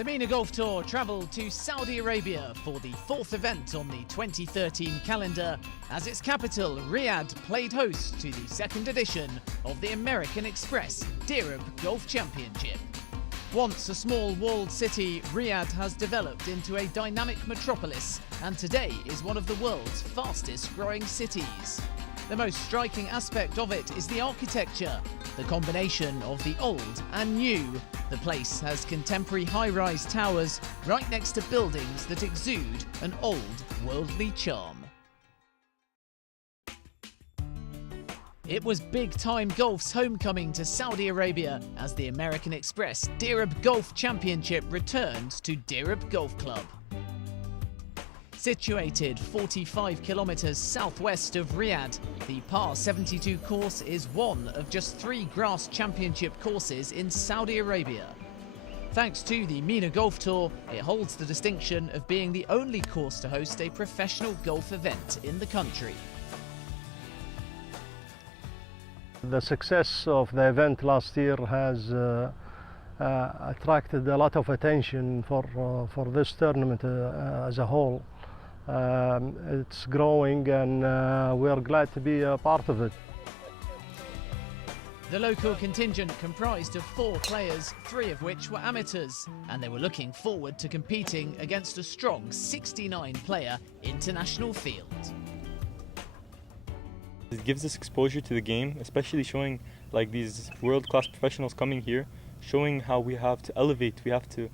The MENA Golf Tour travelled to Saudi Arabia for the fourth event on the 2013 calendar as its capital, Riyadh, played host to the second edition of the American Express Dirab Golf Championship. Once a small walled city, Riyadh has developed into a dynamic metropolis and today is one of the world's fastest growing cities. The most striking aspect of it is the architecture, the combination of the old and new. The place has contemporary high-rise towers right next to buildings that exude an old worldly charm. It was big-time golf's homecoming to Saudi Arabia as the American Express Dirab Golf Championship returned to Dirab Golf Club. Situated 45 kilometres southwest of Riyadh, the par 72 course is one of just 3 grass championship courses in Saudi Arabia. Thanks to the MENA Golf Tour, it holds the distinction of being the only course to host a professional golf event in the country. The success of the event last year has attracted a lot of attention for this tournament as a whole. It's growing and we are glad to be a part of it. The local contingent comprised of 4 players, 3 of which were amateurs, and they were looking forward to competing against a strong 69-player international field. It gives us exposure to the game, especially showing like these world-class professionals coming here, showing how we have to elevate, we have to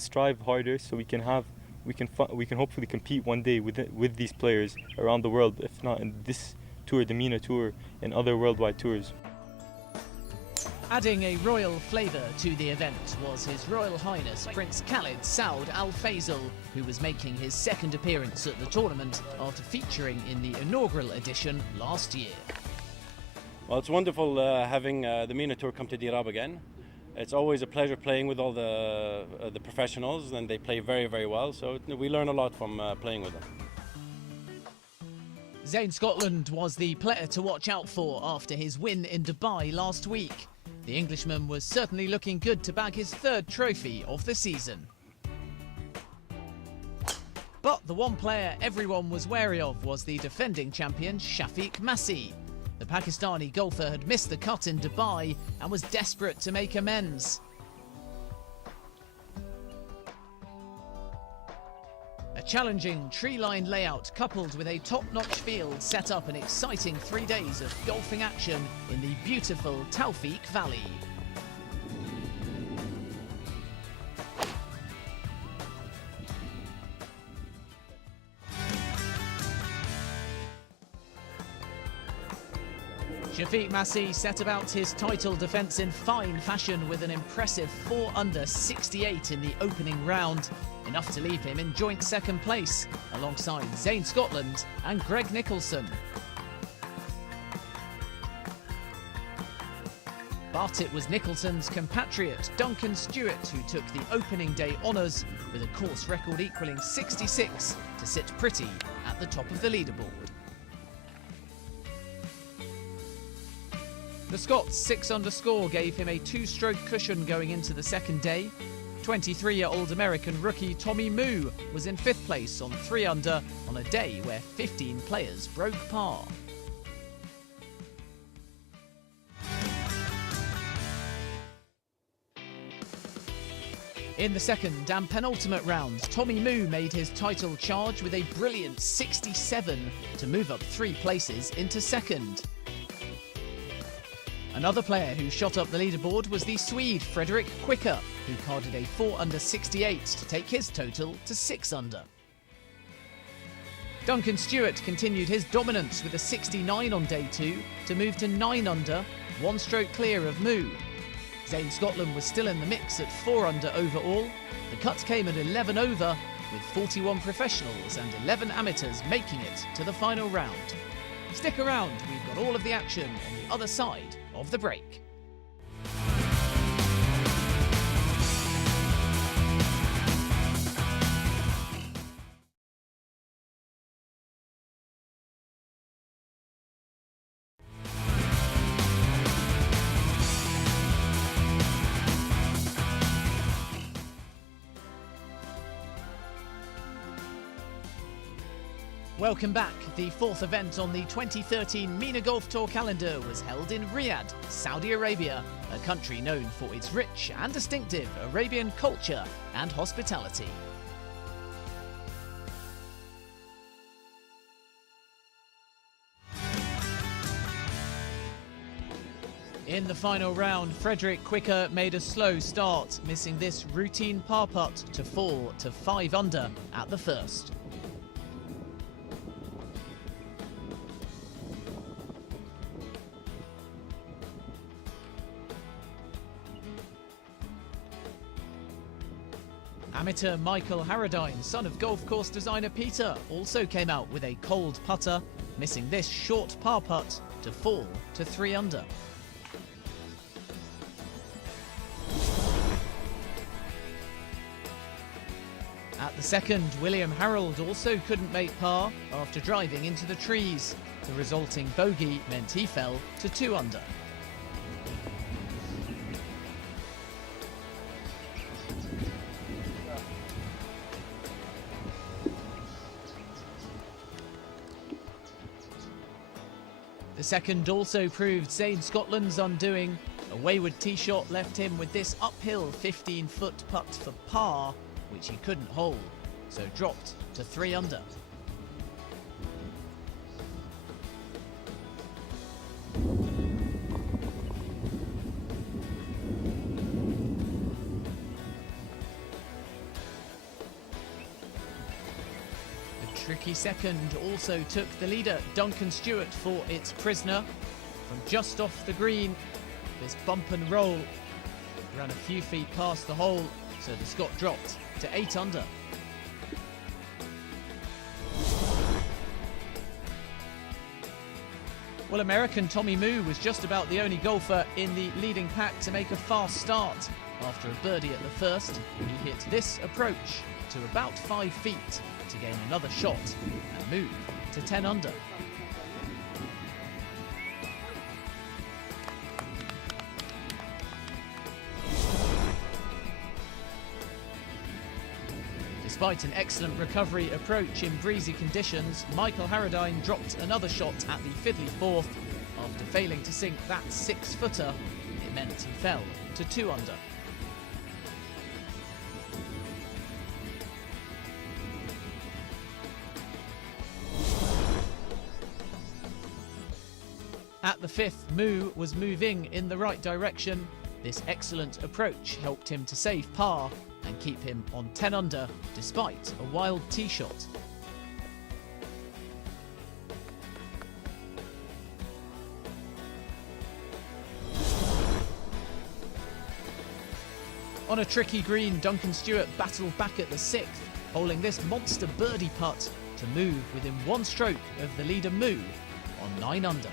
strive harder so we can hopefully compete one day with these players around the world, if not in this tour, the MENA Tour, and other worldwide tours. Adding a royal flavour to the event was His Royal Highness Prince Khalid Saud Al Faisal, who was making his second appearance at the tournament after featuring in the inaugural edition last year. Well, it's wonderful having the MENA Tour come to Dirab again. It's always a pleasure playing with all the professionals, and they play very, very well, so we learn a lot from playing with them. Zane Scotland was the player to watch out for after his win in Dubai last week. The Englishman was certainly looking good to bag his 3rd trophy of the season. But the one player everyone was wary of was the defending champion Shafiq Masih. The Pakistani golfer had missed the cut in Dubai and was desperate to make amends. A challenging tree-lined layout coupled with a top-notch field set up an exciting 3 days of golfing action in the beautiful Tawfiq Valley. Shafiq Masih set about his title defence in fine fashion with an impressive 4 under 68 in the opening round, enough to leave him in joint second place alongside Zane Scotland and Greg Nicholson. But it was Nicholson's compatriot Duncan Stewart who took the opening day honours with a course record equalling 66 to sit pretty at the top of the leaderboard. The Scots' 6-under score gave him a 2-stroke cushion going into the second day. 23-year-old American rookie Tommy Moo was in 5th place on 3 under on a day where 15 players broke par. In the second and penultimate round, Tommy Moo made his title charge with a brilliant 67 to move up 3 places into second. Another player who shot up the leaderboard was the Swede Frederick Quicker, who carded a 4 under 68 to take his total to 6 under. Duncan Stewart continued his dominance with a 69 on day 2 to move to 9 under, 1 stroke clear of Moo. Zane Scotland was still in the mix at 4 under overall. The cut came at 11 over, with 41 professionals and 11 amateurs making it to the final round. Stick around, we've got all of the action on the other side of the break. Welcome back. The fourth event on the 2013 MENA Golf Tour calendar was held in Riyadh, Saudi Arabia, a country known for its rich and distinctive Arabian culture and hospitality. In the final round, Frederick Quicker made a slow start, missing this routine par putt to fall to 5 under at the first. Amateur Michael Harradine, son of golf course designer Peter, also came out with a cold putter, missing this short par putt to fall to 3 under. At the second, William Harold also couldn't make par after driving into the trees. The resulting bogey meant he fell to 2 under. The second also proved Zane Scotland's undoing. A wayward tee shot left him with this uphill 15-foot putt for par, which he couldn't hold, so dropped to 3 under. The tricky second also took the leader, Duncan Stewart, for its prisoner. From just off the green, this bump and roll ran a few feet past the hole, so the Scot dropped to 8 under. Well, American Tommy Moo was just about the only golfer in the leading pack to make a fast start. After a birdie at the first, he hit this approach to about 5 feet to gain another shot and move to 10 under. Despite an excellent recovery approach in breezy conditions, Michael Harradine dropped another shot at the fiddly fourth. After failing to sink that 6-footer, it meant he fell to 2 under. At the fifth, Moo was moving in the right direction. This excellent approach helped him to save par and keep him on 10 under despite a wild tee shot. On a tricky green, Duncan Stewart battled back at the 6th, holing this monster birdie putt to move within 1 stroke of the leader Moo on 9 under.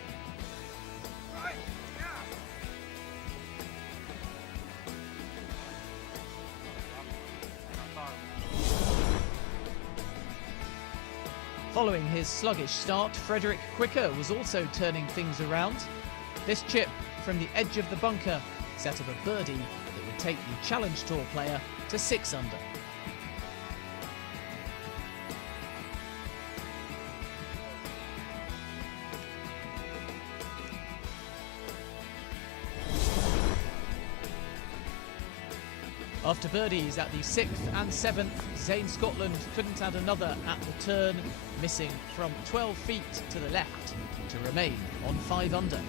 Following his sluggish start, Frederick Quicker was also turning things around. This chip from the edge of the bunker set up a birdie that would take the Challenge Tour player to 6 under. After birdies at the 6th and 7th, Zane Scotland couldn't add another at the turn, missing from 12 feet to the left to remain on 5 under.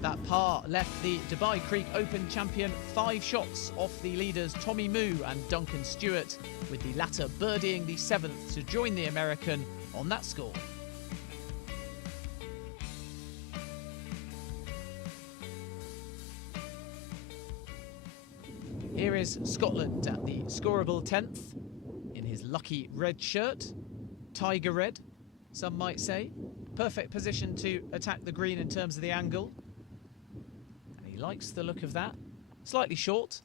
That par left the Dubai Creek Open champion 5 shots off the leaders Tommy Moo and Duncan Stewart, with the latter birdieing the 7th to join the American on that score. Here is Scotland at the scoreable 10th in his lucky red shirt, tiger red, some might say. Perfect position to attack the green in terms of the angle. And he likes the look of that. Slightly short,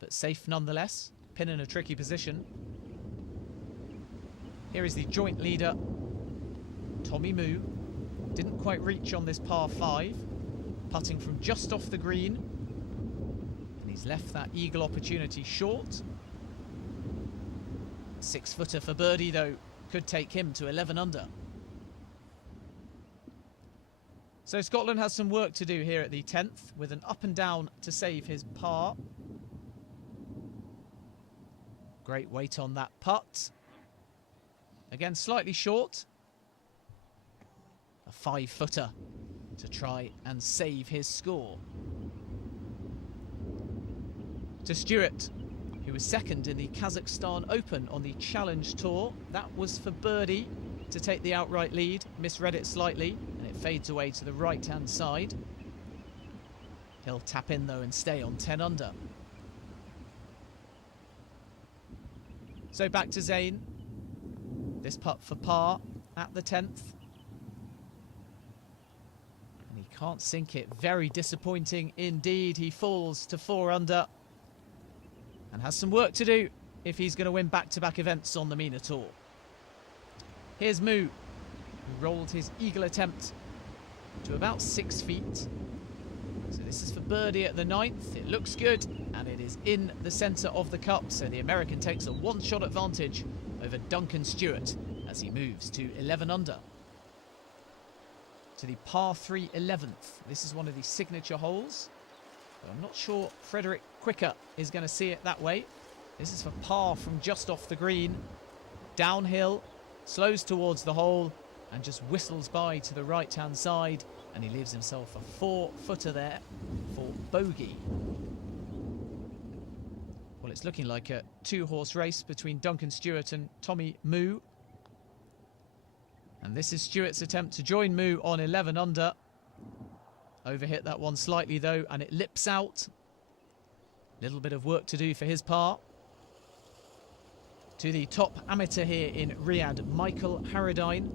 but safe nonetheless. Pin in a tricky position. Here is the joint leader, Tommy Moo. Didn't quite reach on this par 5. Putting from just off the green. And he's left that eagle opportunity short. 6-footer for birdie, though, could take him to 11 under. So Scotland has some work to do here at the 10th, with an up and down to save his par. Great weight on that putt. Again, slightly short. A 5-footer to try and save his score. To Stewart, who was second in the Kazakhstan Open on the Challenge Tour. That was for birdie to take the outright lead. Misread it slightly, and it fades away to the right-hand side. He'll tap in, though, and stay on 10 under. So back to Zayn. This putt for par at the 10th. And he can't sink it. Very disappointing indeed. He falls to 4 under. And has some work to do if he's going to win back-to-back events on the MENA Tour. Here's Mu, who rolled his eagle attempt to about 6 feet. So this is for birdie at the 9th. It looks good, and it is in the centre of the cup. So the American takes a one-shot advantage over Duncan Stewart as he moves to 11 under. To the par 3 11th. This is one of the signature holes. But I'm not sure Frederick Quicker is going to see it that way. This is for par from just off the green. Downhill, slows towards the hole and just whistles by to the right-hand side. And he leaves himself a 4-footer there for bogey. Well, it's looking like a 2-horse race between Duncan Stewart and Tommy Mu. And this is Stewart's attempt to join Mu on 11 under. Overhit that one slightly, though, and it lips out. Little bit of work to do for his par. To the top amateur here in Riyadh, Michael Harradine,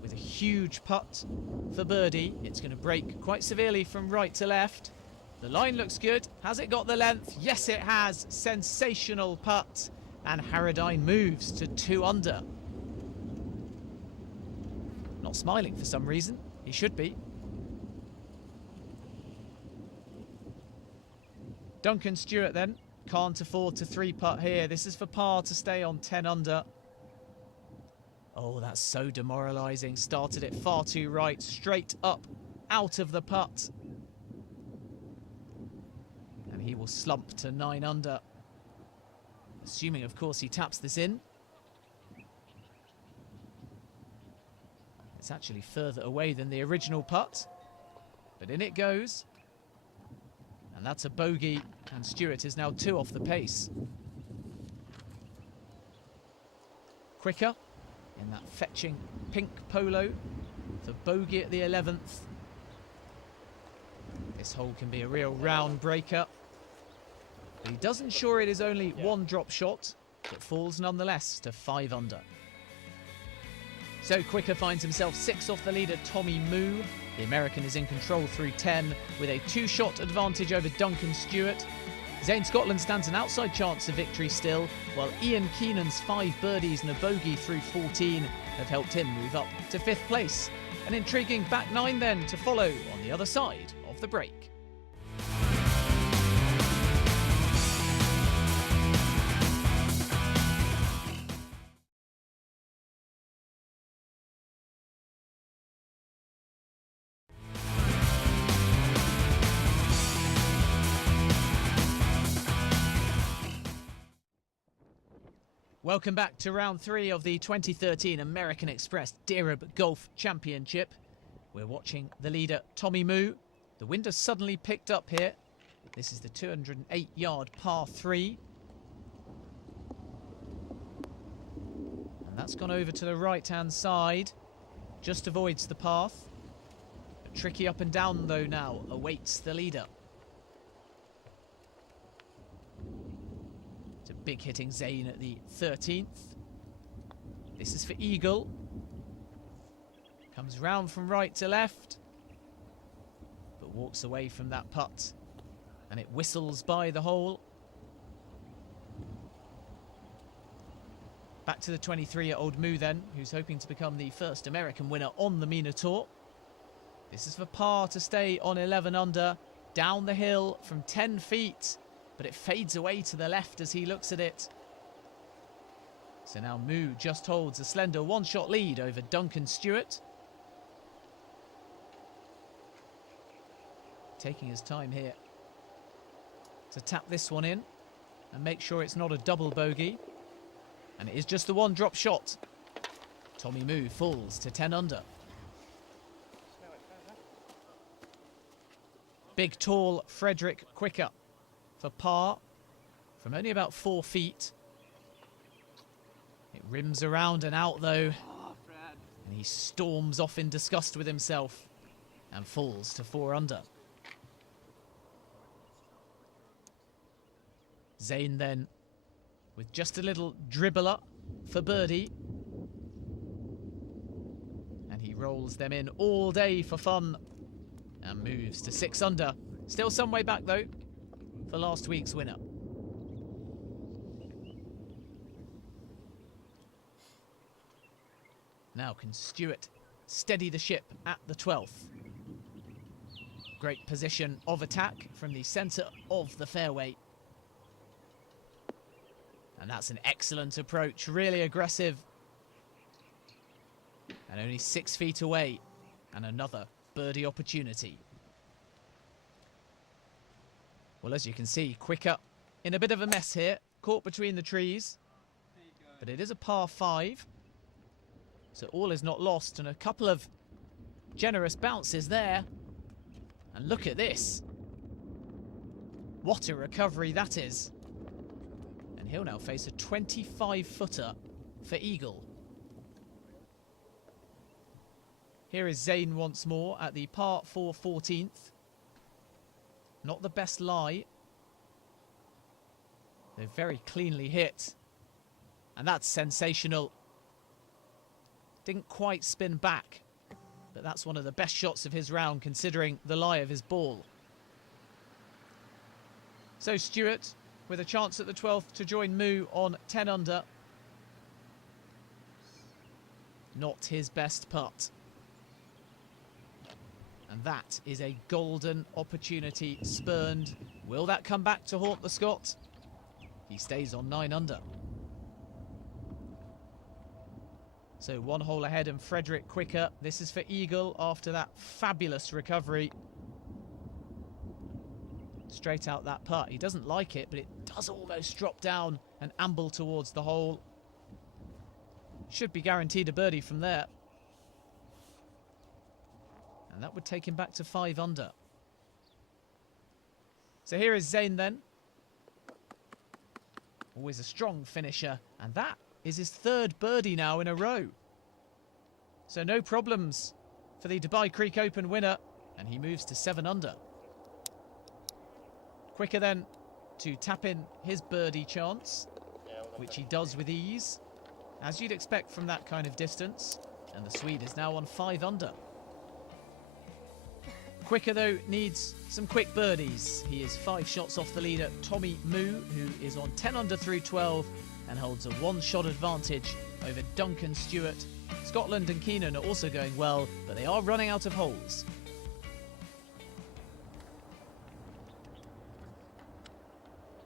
with a huge putt for birdie. It's going to break quite severely from right to left. The line looks good. Has it got the length? Yes, it has. Sensational putt. And Harradine moves to 2 under. Not smiling for some reason. He should be. Duncan Stewart then can't afford to 3-putt here. This is for par to stay on 10 under. Oh, that's so demoralising. Started it far too right, straight up, out of the putt. And he will slump to 9 under. Assuming, of course, he taps this in. It's actually further away than the original putt. But in it goes. And that's a bogey, and Stewart is now 2 off the pace. Quicker in that fetching pink polo for bogey at the 11th. This hole can be a real round breaker. But he does ensure it is only one drop shot, but falls nonetheless to 5 under. So Quicker finds himself 6 off the leader, Tommy Mu. The American is in control through 10 with a 2-shot advantage over Duncan Stewart. Zayn Scotland stands an outside chance of victory still, while Ian Keenan's 5 birdies and a bogey through 14 have helped him move up to 5th place. An intriguing back 9 then to follow on the other side of the break. Welcome back to round 3 of the 2013 American Express Dirab Golf Championship. We're watching the leader, Tommy Mu. The wind has suddenly picked up here. This is the 208-yard par 3. And that's gone over to the right-hand side. Just avoids the path. A tricky up and down, though, now awaits the leader. Big hitting Zayn at the 13th. This is for eagle. Comes round from right to left, but walks away from that putt, and it whistles by the hole. Back to the 23-year-old Mu then, who's hoping to become the first American winner on the MENA Tour. This is for par to stay on 11 under. Down the hill from 10 feet, but it fades away to the left as he looks at it. So now Moo just holds a slender one-shot lead over Duncan Stewart. Taking his time here to tap this one in and make sure it's not a double bogey. And it is just the one drop shot. Tommy Moo falls to 10 under. Big, tall Frederick Quicker for par from only about 4 feet. It rims around and out though, and he storms off in disgust with himself and falls to 4 under. Zayn then with just a little dribbler for birdie. And he rolls them in all day for fun and moves to 6 under. Still some way back though for last week's winner. Now can Stewart steady the ship at the 12th. Great position of attack from the centre of the fairway. And that's an excellent approach, really aggressive. And only 6 feet away, and another birdie opportunity. Well, as you can see, Quicker in a bit of a mess here, caught between the trees. But it is a par 5. So all is not lost, and a couple of generous bounces there. And look at this. What a recovery that is. And he'll now face a 25-footer for eagle. Here is Zayn once more at the par 4 14th. Not the best lie. They're very cleanly hit. And that's sensational. Didn't quite spin back, but that's one of the best shots of his round considering the lie of his ball. So Stewart with a chance at the 12th to join Moo on 10 under. Not his best putt. And that is a golden opportunity spurned. Will that come back to haunt the Scot? He stays on 9 under. So 1 hole ahead and Frederick Quicker. This is for eagle after that fabulous recovery. Straight out that putt. He doesn't like it, but it does almost drop down and amble towards the hole. Should be guaranteed a birdie from there. And that would take him back to 5 under. So here is Zayn then. Always a strong finisher. And that is his 3rd birdie now in a row. So no problems for the Dubai Creek Open winner. And he moves to 7 under. Quicker then to tap in his birdie chance, which he does with ease, as you'd expect from that kind of distance. And the Swede is now on 5 under. Quicker, though, needs some quick birdies. He is 5 shots off the leader, Tommy Moo, who is on 10 under through 12 and holds a 1-shot advantage over Duncan Stewart. Scotland and Keenan are also going well, but they are running out of holes.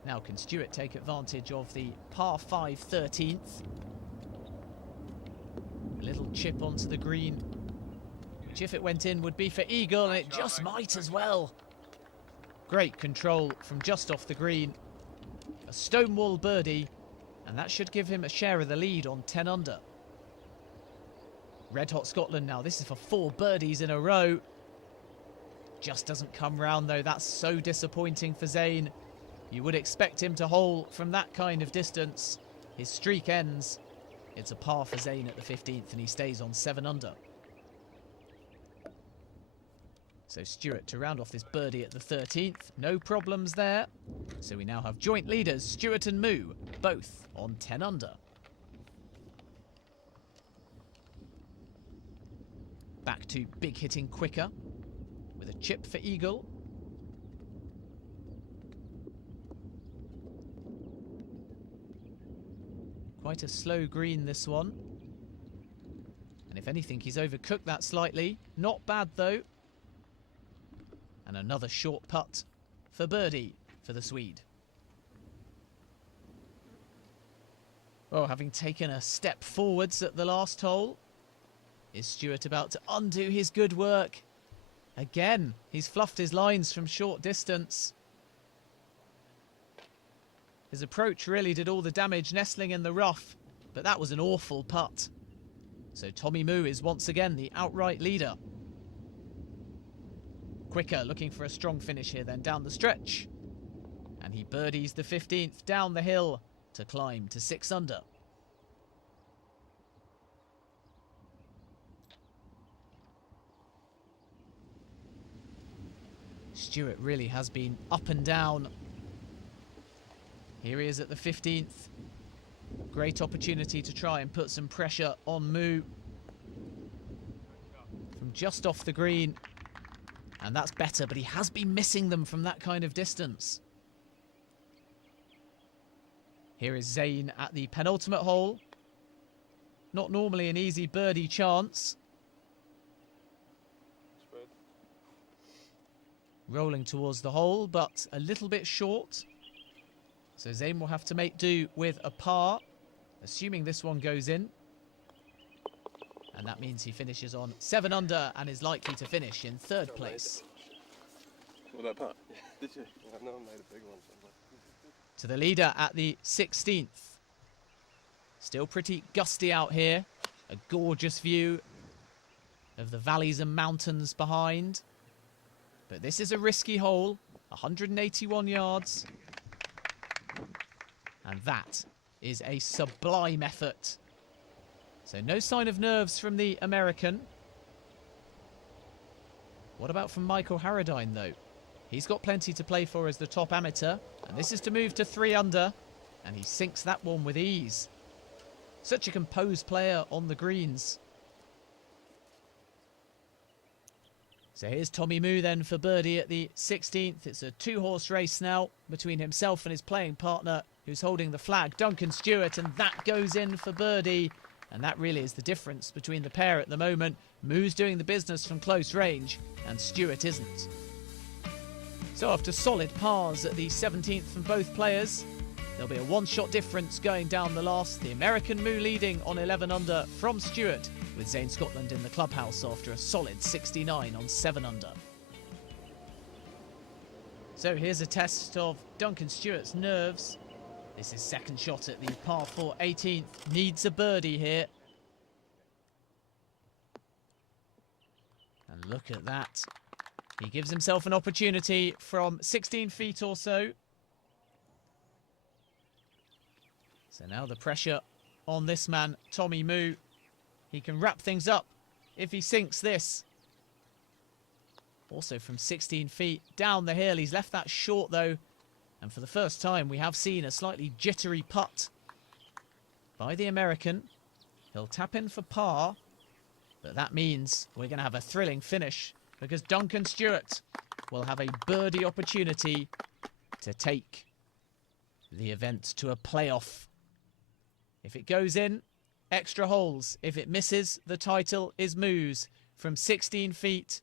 Now can Stewart take advantage of the par 5 13th. A little chip onto the green, which if it went in would be for eagle, and it just might as well. Great control from just off the green. A stonewall birdie, and that should give him a share of the lead on 10 under. Red hot Scotland now. This is for 4 birdies in a row. Just doesn't come round though. That's so disappointing for Zayn. You would expect him to hole from that kind of distance. His streak ends. It's a par for Zayn at the 15th, and he stays on 7 under. So Stewart to round off this birdie at the 13th. No problems there. So we now have joint leaders, Stewart and Moo, both on 10 under. Back to big hitting Quicker with a chip for eagle. Quite a slow green, this one. And if anything, he's overcooked that slightly. Not bad, though. And another short putt for birdie for the Swede. Oh, having taken a step forwards at the last hole, is Stewart about to undo his good work? Again, he's fluffed his lines from short distance. His approach really did all the damage nestling in the rough, but that was an awful putt. So Tommy Moo is once again the outright leader. Quicker looking for a strong finish here then down the stretch. And he birdies the 15th down the hill to climb to 6 under. Stewart really has been up and down. Here he is at the 15th. Great opportunity to try and put some pressure on Moo. From just off the green. And that's better, but he has been missing them from that kind of distance. Here is Zayn at the penultimate hole. Not normally an easy birdie chance. Rolling towards the hole, but a little bit short. So Zayn will have to make do with a par, assuming this one goes in. And that means he finishes on 7 under and is likely to finish in 3rd place. What about putt? Did you? I know I made a big one. To the leader at the 16th. Still pretty gusty out here. A gorgeous view of the valleys and mountains behind. But this is a risky hole, 181 yards. And that is a sublime effort. So no sign of nerves from the American. What about from Michael Harradine, though? He's got plenty to play for as the top amateur. And this is to move to 3 under. And he sinks that one with ease. Such a composed player on the greens. So here's Tommy Moo then for birdie at the 16th. It's a 2-horse race now between himself and his playing partner, who's holding the flag, Duncan Stewart, and that goes in for birdie. And that really is the difference between the pair at the moment. Moo's doing the business from close range, and Stewart isn't. So after solid pars at the 17th from both players, there'll be a 1-shot difference going down the last. The American Moo leading on 11 under from Stewart, with Zayn Scotland in the clubhouse after a solid 69 on 7 under. So here's a test of Duncan Stewart's nerves. This is second shot at the par 4 18th. Needs a birdie here. And look at that. He gives himself an opportunity from 16 feet or so. So now the pressure on this man, Tommy Moo. He can wrap things up if he sinks this. Also from 16 feet down the hill. He's left that short though. And for the first time we have seen a slightly jittery putt by the American. He'll tap in for par. But that means we're going to have a thrilling finish, because Duncan Stewart will have a birdie opportunity to take the event to a playoff. If it goes in, extra holes. If it misses, the title is Moo's. From 16 feet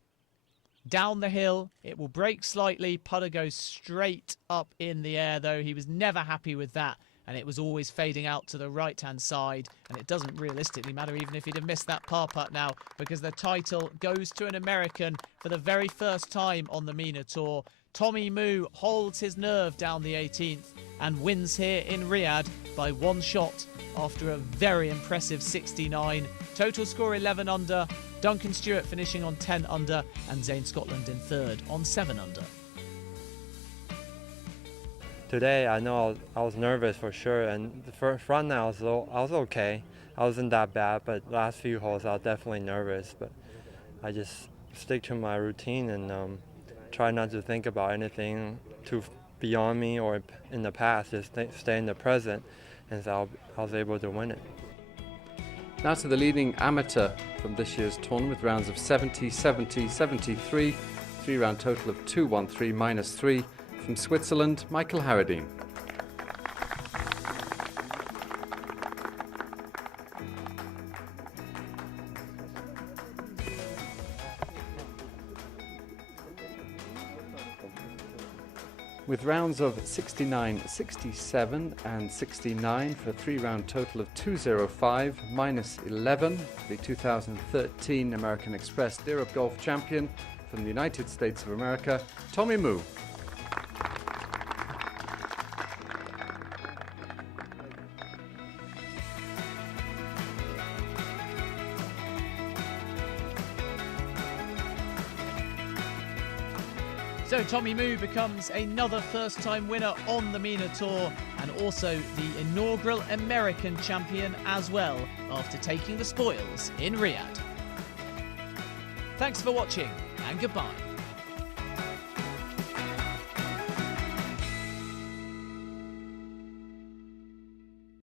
down the hill, it will break slightly. Putter goes straight up in the air, though. He was never happy with that, and it was always fading out to the right-hand side. And it doesn't realistically matter even if he'd have missed that par putt now, because the title goes to an American for the very first time on the MENA Tour. Tommy Moo holds his nerve down the 18th and wins here in Riyadh by 1 shot after a very impressive 69. Total score 11 under. Duncan Stewart finishing on 10 under, and Zayn Scotland in 3rd on 7 under. Today, I know I was nervous for sure, and the first run I was okay. I wasn't that bad, but last few holes I was definitely nervous. But I just stick to my routine and try not to think about anything too beyond me or in the past. Just stay in the present, and so I was able to win it. Now to the leading amateur from this year's tournament with rounds of 70, 70, 73, 3-round total of 213 minus 3. From Switzerland, Michael Harradine. with rounds of 69, 67 and 69 for a 3-round total of 205 minus 11. The 2013 American Express Dirab Golf champion from the United States of America, Tommy Moo. So Tommy Moo becomes another first-time winner on the MENA Tour and also the inaugural American champion as well after taking the spoils in Riyadh. Thanks for watching and goodbye.